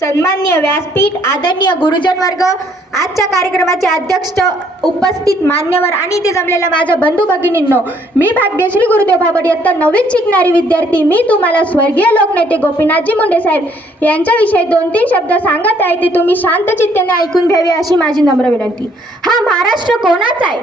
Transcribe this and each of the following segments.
सन्मान्य व्यासपीठ आदरणीय गुरुजन वर्ग आजच्या कार्यक्रमाचे अध्यक्ष उपस्थित मान्यवर आणि ते जमलेल्या माझ्या बंधू भगिनींनो मी भाग्यश्री गुरुदेव भाबड इयत्ता नववीत शिकणारी विद्यार्थी. मी तुम्हाला स्वर्गीय लोकनेते गोपीनाथजी मुंडे साहेब यांच्याविषयी दोन तीन शब्द सांगत आहे ते तुम्ही शांत चित्तेने ऐकून घ्यावे अशी माझी नम्र विनंती. हा महाराष्ट्र कोणाचा आहे?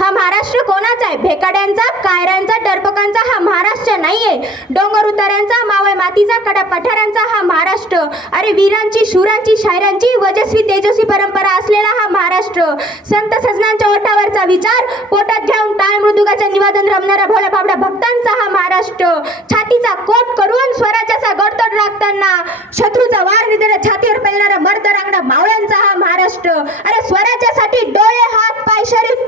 हा महाराष्ट्र कोणाचा आहे? भेकाड्यांचा कायऱ्यांचा डरपकांचा हा महाराष्ट्र नाहीये. डोंगर उतार्यांचा मावळ मातीचा कडा पठारांचा हा महाराष्ट्र. अरे वीरांची शूरांची शायरांची वजस्वी तेजस्वी परंपरा असलेला हा महाराष्ट्र. संत सजनांच्या ओठावरचा विचार पोटात घेऊन टाळ मृदुगाच्या निवादन रमणारा भोळा बाबडा भक्तांचा हा महाराष्ट्र. छातीचा कोट करून स्वराज्याचा गडतड राखताना शत्रूचा वार निधन छातीवर पेलणारा मर्द रांगडा मावळ्यांचा हा महाराष्ट्र. अरे स्वराज्यासाठी डोळे हात पाय शरीर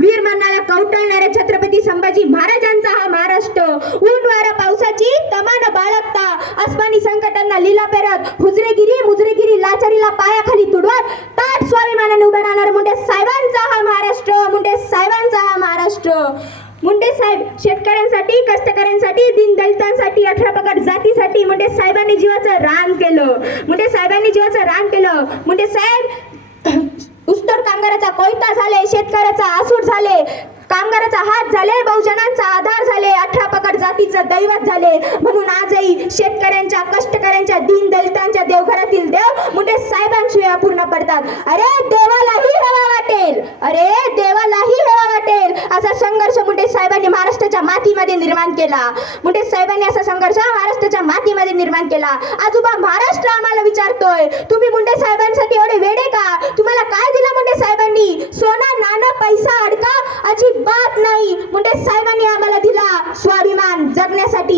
वीर मरणाला कवटाळणाऱ्या छत्रपती संभाजी महाराजांचा हा महाराष्ट्र. ऊन वारा पावसाची तमान बाळगता. अस्मानी संकटांना लीला पेरत हुजरेगिरी मुजरेगिरी लाचारीला पायाखाली तुडवत. ताट स्वाभिमानाने उभे राहणार मुंडे साहेबांचा हा महाराष्ट्र मुंडे साहेबांचा हा महाराष्ट्र. मुंडे साहेब शेतकऱ्यांसाठी कष्टकऱ्यांसाठी दीनदलितांसाठी अठरा पगड जातीसाठी मुंडे साहेबांनी जीवाचं रान केलं. मुंडे साहेबांनी जीवाचं रान केलं. मुंडे साहेब कामगाराचा कोयता झाले शेतकऱ्याचा आसूड झाले कामगाराचा हात झाले बहुजन अठरा जातीचं दैवत झाले. म्हणून आजही शेतकऱ्यांच्या कष्टकऱ्यांच्या दीन दलितांच्या देवघरातील देव मुंडे साहेबांशिवाय पूर्ण पडतात. अरे देवालाही हवा वाटेल. अरे देवालाही हवा वाटेल. असा संघर्ष मुंडे साहेबांनी महाराष्ट्राच्या मातीमध्ये निर्माण केला. मुंडे साहेबांनी असा संघर्ष महाराष्ट्राच्या मातीमध्ये निर्माण केला. आजोबा महाराष्ट्र आम्हाला विचारतोय तुम्ही मुंडे साहेबांसाठी एवढे वेडे का? तुम्हाला काय दिलं मुंडे साहेबांनी? सोनं नाणं पैसा अडका अजिबात नाही मुंडे साहेबांनी आम्हाला दिला स्वाभिमान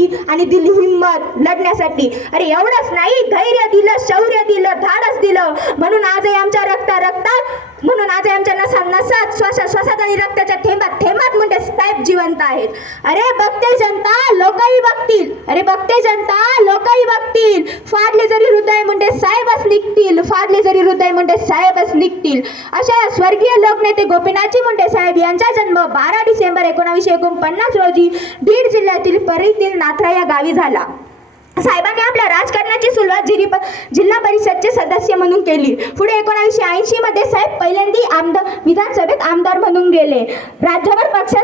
जगण्यासाठी आणि दिली हिंमत लढण्यासाठी. अरे एवढंच नाही. धैर्य दिलं शौर्य दिलं धाडस दिलं. म्हणून आजही आमच्या रक्ता रक्तात म्हणून आज आमच्या नसा नसात श्वासा श्वासात आणि रक्ताच्या थेंबात थेंबात म्हणजे साहेब जिवंत आहेत. अरे बघते जनता लोकही बघतील. अरे बघते जनता लोकही बघतील. फाडले जरी हृदय म्हणजे साहेबच निघतील. फाडले जरी हृदय म्हणजे साहेबच निघतील. अशा स्वर्गीय लोकनेते गोपीनाथजी मुंडे साहेब यांचा जन्म बारा डिसेंबर एकोणावीसशे एकोणपन्नास रोजी बीड जिल्ह्यातील परळीतील नाथरा या गावी झाला. साहेबांनी आपल्या राजकारणाची सुरुवात जिल्हा जिल्हा परिषदचे सदस्य म्हणून केली. पुढे एकोणीसशे ऐंशी मध्ये साहेब पहिल्यांदी आमदार विधानसभेत आमदार म्हणून गेले. राज्यभर पक्षा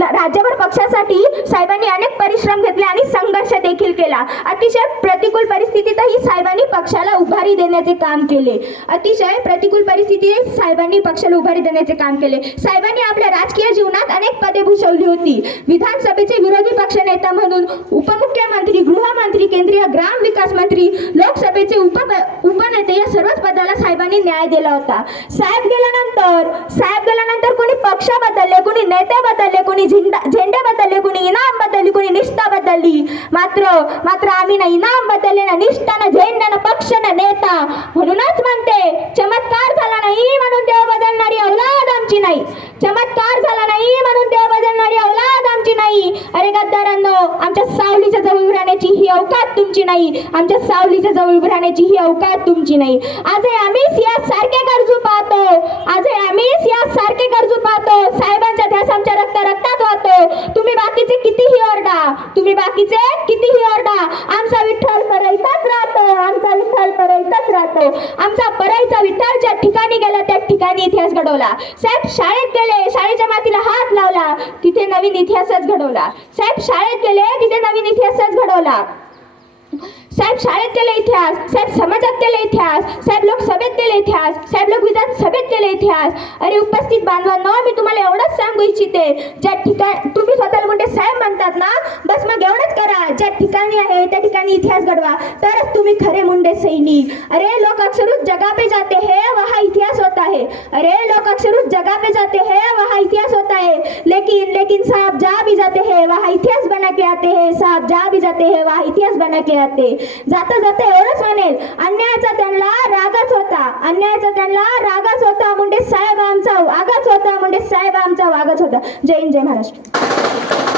राज्यभर पक्षासाठी साहेबांनी अनेक परिश्रम घेतले आणि संघर्ष देखील केला. अतिशय प्रतिकूल परिस्थितीतही साहेबांनी पक्षाला उभारी देण्याचे काम केले. अतिशय प्रतिकूल परिस्थितीत साहेबांनी पक्षाला उभारी देण्याचे काम केले. साहेबांनी आपल्या राजकीय जीवनात अनेक पदे भूषवली होती. विधानसभेचे विरोधी पक्षनेता म्हणून उपमुख्यमंत्री गृहमंत्री केंद्रीय ग्राम विकास मंत्री लोकसभेचे उप उपनेते या सर्वच पदाला साहेबांनी न्याय दिला होता. साहेब गेल्यानंतर साहेब गेल्यानंतर कोणी पक्ष बदलले कोणी नेते बदलले कोणी झेंडा झेंडे बदलले कोणी इनाम बदलली कोणी निष्ठा बदलली. मात्र मात्र आम्ही ना इनाम बदलले ना निष्ठा ना झेंडा ना पक्ष ना नेता. म्हणूनच म्हणते चमत्कार झाला नाही म्हणून देव बदलणारी औलाद आमची नाही. चमत्कार झाला नाही म्हणून देव बदलणारी अवलाद आमची नाही आमच्या सावलीच्या जवळ उभं राहण्याची ही अवकात तुमची नाही. आमच्या सावलीच्या जवळ उभं राहण्याची ही अवकात तुमची नाही. आजही आम्हीच या सारखे गरजू पाहतो. आजही आम्हीच या सारखे गरजू पाहतो. साहेबांचा ध्यास आमच्या रक्त रक्तात वाहतो. तुम्ही बाकीचे कितीही ओरडा. तुम्ही बाकीचे कितीही ओरडा. आमचा विठ्ठल परळीतच राहतो. आमचा विठ्ठल परळीतच राहतो. आमचा परळी विठ्ठल ज्या ठिकाणी गेला नवीन इतिहास घडवला. साहेब शाळेत गेले शाळेच्या मातीला हात लावला तिथे नवीन इतिहासच घडवला. साहेब शाळेत गेले तिथे नवीन इतिहासच घडवला. साहेब शाळेत केले इतिहास साहेब समाजात केले इतिहास साहेब लोकसभेत केले इतिहास साहेब लोक विधानसभेत केले इतिहास अरे उपस्थित बांधवांनो मी तुम्हाला एवढंच सांगू इच्छिते. ज्या ठिकाणी तुम्ही स्वतःला कोणते साहेब म्हणतात ना बस मग एवढंच करा. ज्या ठिकाणी आहे त्या ठिकाणी इतिहास घडवा. तरच तुम्ही खरे मुंडे सैनिक. अरे लोक अक्षर उस पे जाते हे वहा इतिहास होता है अरे लोग अक्षर जगह पे जाते हैं वहाँ इतिहास होता है लेकिन लेकिन साहब जा भी जाते हैं वहाँ इतिहास बना के आते हैं साहब जा भी जाते हैं वहाँ इतिहास बना के आते. जाता जाता एवढंच म्हणेल. अन्यायाचा त्यांना अन्यायाचा त्यांना रागच होता. मुंडे साहेब आमचा वागच होता. मुंडे साहेब आमचा वागच होता. जय हिंद जय महाराष्ट्र.